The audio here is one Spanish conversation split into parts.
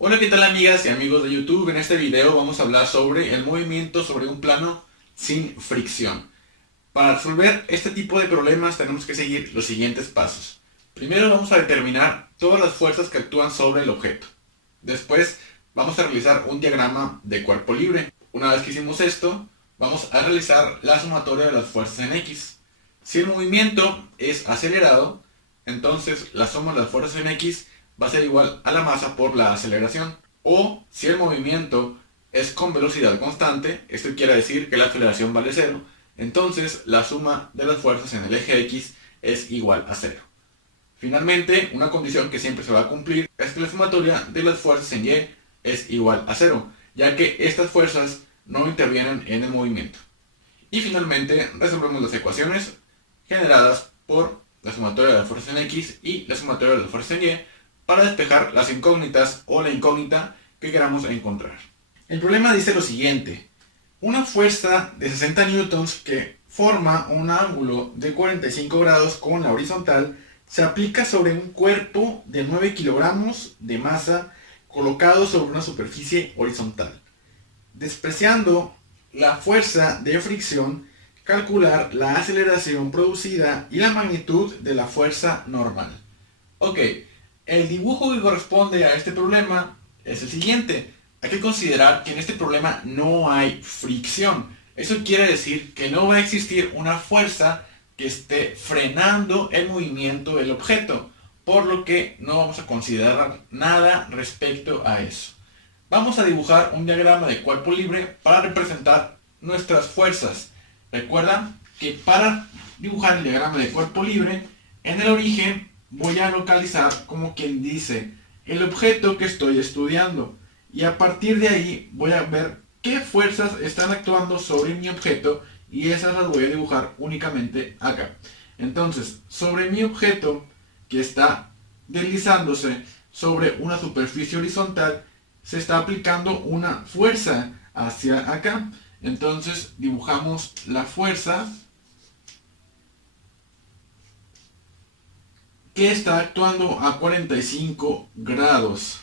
Hola, ¿qué tal amigas y amigos de YouTube? En este video vamos a hablar sobre el movimiento sobre un plano sin fricción. Para resolver este tipo de problemas tenemos que seguir los siguientes pasos. Primero vamos a determinar todas las fuerzas que actúan sobre el objeto. Después vamos a realizar un diagrama de cuerpo libre. Una vez que hicimos esto, vamos a realizar la sumatoria de las fuerzas en X. Si el movimiento es acelerado, entonces la suma de las fuerzas en X va a ser igual a la masa por la aceleración. O si el movimiento es con velocidad constante, esto quiere decir que la aceleración vale 0, entonces la suma de las fuerzas en el eje X es igual a 0. Finalmente, una condición que siempre se va a cumplir es que la sumatoria de las fuerzas en Y es igual a 0, ya que estas fuerzas no intervienen en el movimiento. Y finalmente, resolvemos las ecuaciones generadas por la sumatoria de las fuerzas en X y la sumatoria de las fuerzas en Y para despejar las incógnitas o la incógnita que queramos encontrar. El problema dice lo siguiente: una fuerza de 60 newtons que forma un ángulo de 45 grados con la horizontal se aplica sobre un cuerpo de 9 kilogramos de masa colocado sobre una superficie horizontal. Despreciando la fuerza de fricción, calcular la aceleración producida y la magnitud de la fuerza normal. Ok, el dibujo que corresponde a este problema es el siguiente. Hay que considerar que en este problema no hay fricción. Eso quiere decir que no va a existir una fuerza que esté frenando el movimiento del objeto, por lo que no vamos a considerar nada respecto a eso. Vamos a dibujar un diagrama de cuerpo libre para representar nuestras fuerzas. Recuerda que para dibujar el diagrama de cuerpo libre, en el origen voy a localizar, como quien dice, el objeto que estoy estudiando. Y a partir de ahí voy a ver qué fuerzas están actuando sobre mi objeto y esas las voy a dibujar únicamente acá. Entonces, sobre mi objeto que está deslizándose sobre una superficie horizontal, se está aplicando una fuerza hacia acá. Entonces dibujamos la fuerza que está actuando a 45 grados.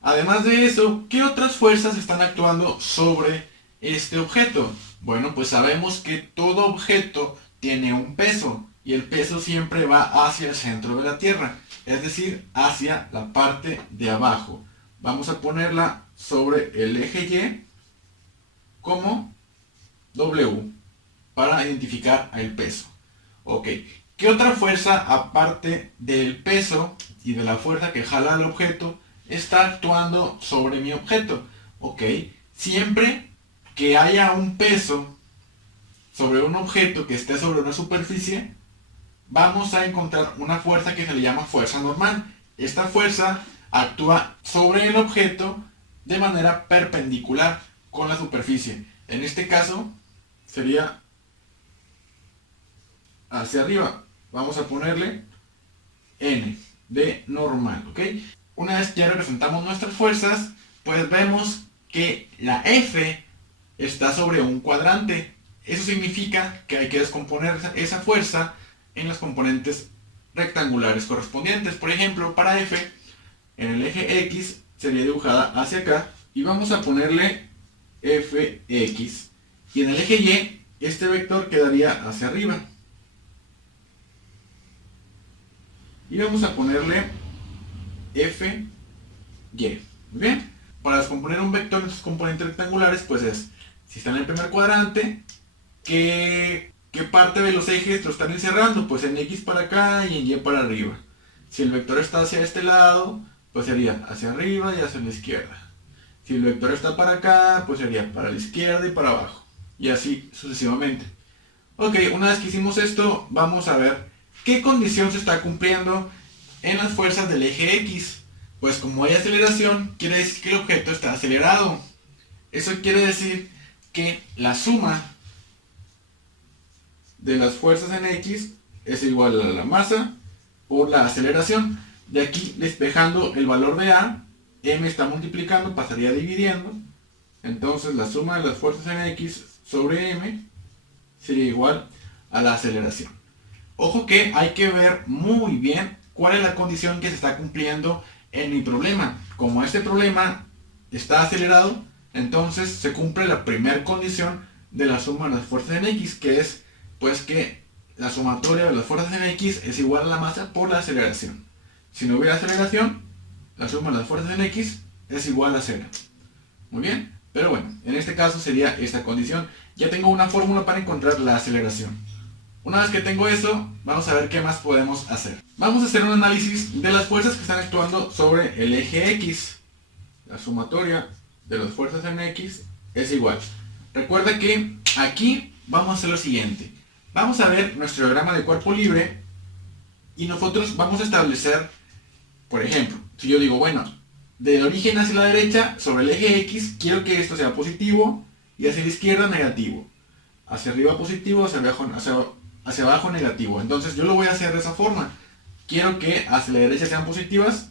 Además de eso, ¿qué otras fuerzas están actuando sobre este objeto? Bueno, pues sabemos que todo objeto tiene un peso y el peso siempre va hacia el centro de la Tierra, es decir, hacia la parte de abajo. Vamos a ponerla sobre el eje Y como W para identificar el peso. Ok, ¿qué otra fuerza aparte del peso y de la fuerza que jala el objeto está actuando sobre mi objeto? Ok, siempre que haya un peso sobre un objeto que esté sobre una superficie, vamos a encontrar una fuerza que se le llama fuerza normal. Esta fuerza actúa sobre el objeto de manera perpendicular con la superficie. En este caso sería hacia arriba. Vamos a ponerle N de normal, ¿ok? Una vez que ya representamos nuestras fuerzas, pues vemos que la F está sobre un cuadrante. Eso significa que hay que descomponer esa fuerza en los componentes rectangulares correspondientes. Por ejemplo, para F, en el eje X sería dibujada hacia acá y vamos a ponerle Fx. Y en el eje Y, este vector quedaría hacia arriba. Y vamos a ponerle Fy. Muy bien. Para descomponer un vector en sus componentes rectangulares, pues es, si está en el primer cuadrante, ¿qué parte de los ejes lo están encerrando? Pues en X para acá y en Y para arriba. Si el vector está hacia este lado, pues sería hacia arriba y hacia la izquierda. Si el vector está para acá, pues sería para la izquierda y para abajo. Y así sucesivamente. Ok, una vez que hicimos esto, vamos a ver qué condición se está cumpliendo en las fuerzas del eje X. Pues como hay aceleración, quiere decir que el objeto está acelerado. Eso quiere decir que la suma de las fuerzas en X es igual a la masa por la aceleración. De aquí, despejando el valor de A, M está multiplicando, pasaría dividiendo. Entonces la suma de las fuerzas en X sobre M sería igual a la aceleración. Ojo que hay que ver muy bien cuál es la condición que se está cumpliendo en mi problema. Como este problema está acelerado, entonces se cumple la primera condición de la suma de las fuerzas en X, que es pues que la sumatoria de las fuerzas en X es igual a la masa por la aceleración. Si no hubiera aceleración, la suma de las fuerzas en X es igual a 0. Muy bien, pero bueno, en este caso sería esta condición. Ya tengo una fórmula para encontrar la aceleración. Una vez que tengo eso, vamos a ver qué más podemos hacer. Vamos a hacer un análisis de las fuerzas que están actuando sobre el eje X. La sumatoria de las fuerzas en X es igual. Recuerda que aquí vamos a hacer lo siguiente. Vamos a ver nuestro diagrama de cuerpo libre y nosotros vamos a establecer, por ejemplo, si yo digo, bueno, del origen hacia la derecha, sobre el eje X, quiero que esto sea positivo y hacia la izquierda negativo. Hacia arriba positivo, hacia abajo negativo. Entonces yo lo voy a hacer de esa forma. Quiero que hacia la derecha sean positivas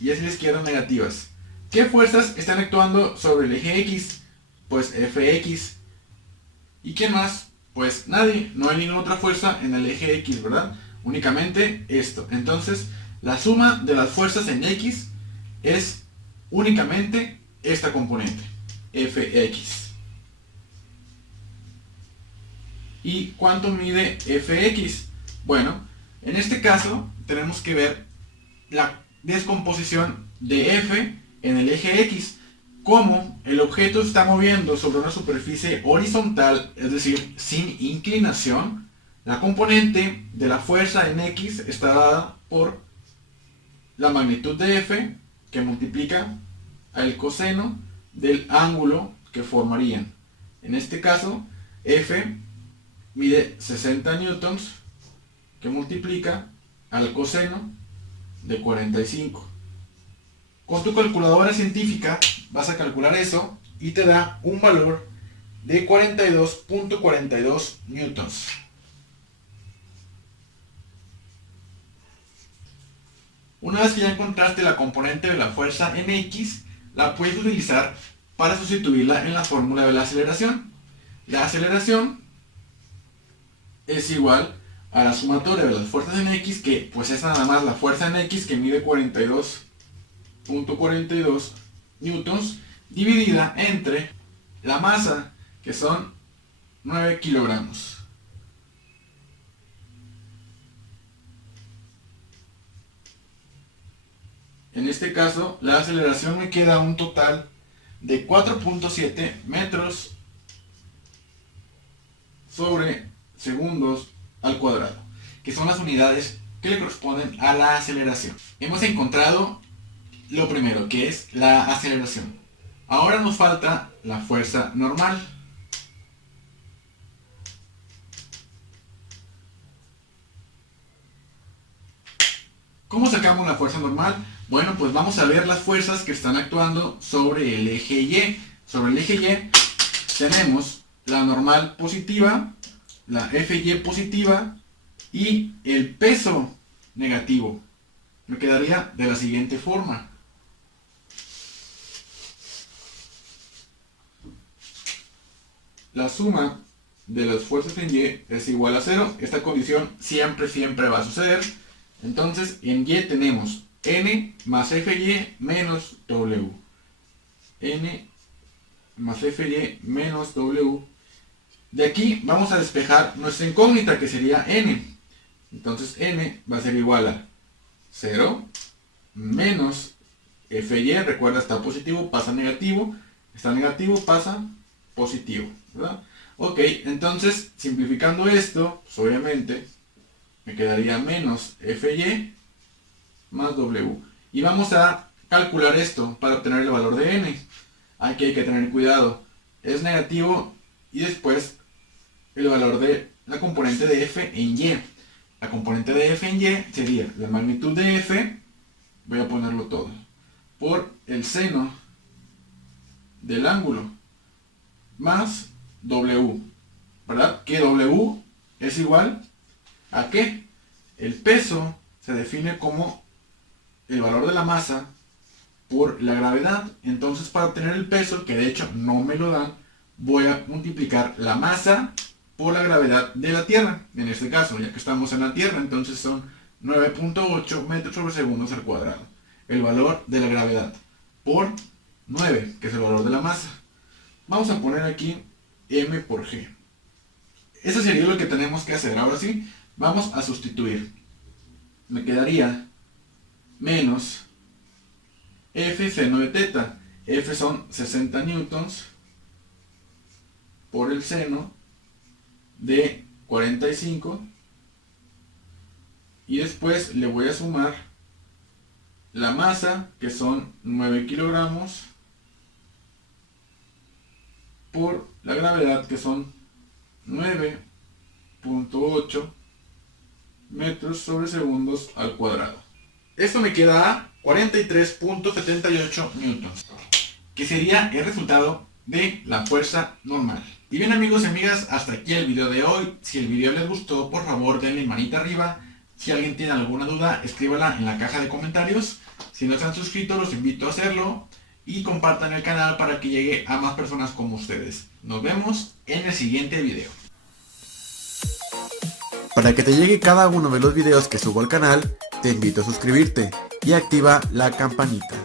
y hacia la izquierda negativas. ¿Qué fuerzas están actuando sobre el eje X? Pues Fx. ¿Y quién más? Pues nadie. No hay ninguna otra fuerza en el eje X, ¿verdad? Únicamente esto. Entonces la suma de las fuerzas en X es únicamente esta componente, Fx. ¿Y cuánto mide Fx? Bueno, en este caso tenemos que ver la descomposición de F en el eje X. Como el objeto está moviendo sobre una superficie horizontal, es decir, sin inclinación, la componente de la fuerza en X está dada por la magnitud de F, que multiplica al coseno del ángulo que formarían. En este caso, F mide 60 newtons, que multiplica al coseno de 45. Con tu calculadora científica vas a calcular eso y te da un valor de 42.42 newtons. Una vez que ya encontraste la componente de la fuerza en X, la puedes utilizar para sustituirla en la fórmula de la aceleración. La aceleración es igual a la sumatoria de las fuerzas en X, que pues es nada más la fuerza en X, que mide 42.42 newtons, dividida entre la masa, que son 9 kilogramos. En este caso, la aceleración me queda un total de 4.7 metros sobre segundos al cuadrado, que son las unidades que le corresponden a la aceleración. Hemos encontrado lo primero, que es la aceleración. Ahora nos falta la fuerza normal. ¿Cómo sacamos la fuerza normal? Bueno, pues vamos a ver las fuerzas que están actuando sobre el eje Y. Sobre el eje Y tenemos la normal positiva, la Fy positiva y el peso negativo. Me quedaría de la siguiente forma. La suma de las fuerzas en Y es igual a 0. Esta condición siempre va a suceder. Entonces en Y tenemos N más Fy menos W. N más Fy menos W. De aquí vamos a despejar nuestra incógnita, que sería N. Entonces N va a ser igual a 0 menos Fy. Recuerda, está positivo, pasa negativo. Está negativo, pasa positivo, ¿verdad? Ok, entonces simplificando esto, pues obviamente me quedaría menos Fy más W. Y vamos a calcular esto para obtener el valor de N. Aquí hay que tener cuidado. Es negativo y después el valor de la componente de F en Y. La componente de F en Y sería la magnitud de F, voy a ponerlo todo, por el seno del ángulo más W, ¿verdad? Que W es igual a ¿qué? El peso se define como el valor de la masa por la gravedad. Entonces, para obtener el peso, que de hecho no me lo dan, voy a multiplicar la masa por la gravedad de la Tierra. En este caso, ya que estamos en la Tierra, entonces son 9.8 metros sobre segundos al cuadrado. El valor de la gravedad por 9, que es el valor de la masa. Vamos a poner aquí m por g. Eso sería lo que tenemos que hacer. Ahora sí, vamos a sustituir. Me quedaría menos F seno de teta. F son 60 newtons por el seno de 45. Y después le voy a sumar la masa, que son 9 kilogramos, por la gravedad, que son 9.8 metros sobre segundos al cuadrado. Esto me queda a 43.78 newtons, que sería el resultado de la fuerza normal. Y bien, amigos y amigas, hasta aquí el video de hoy. Si el video les gustó, por favor denle manita arriba. Si alguien tiene alguna duda, escríbala en la caja de comentarios. Si no se han suscrito, los invito a hacerlo. Y compartan el canal para que llegue a más personas como ustedes. Nos vemos en el siguiente video. Para que te llegue cada uno de los videos que subo al canal, te invito a suscribirte y activa la campanita.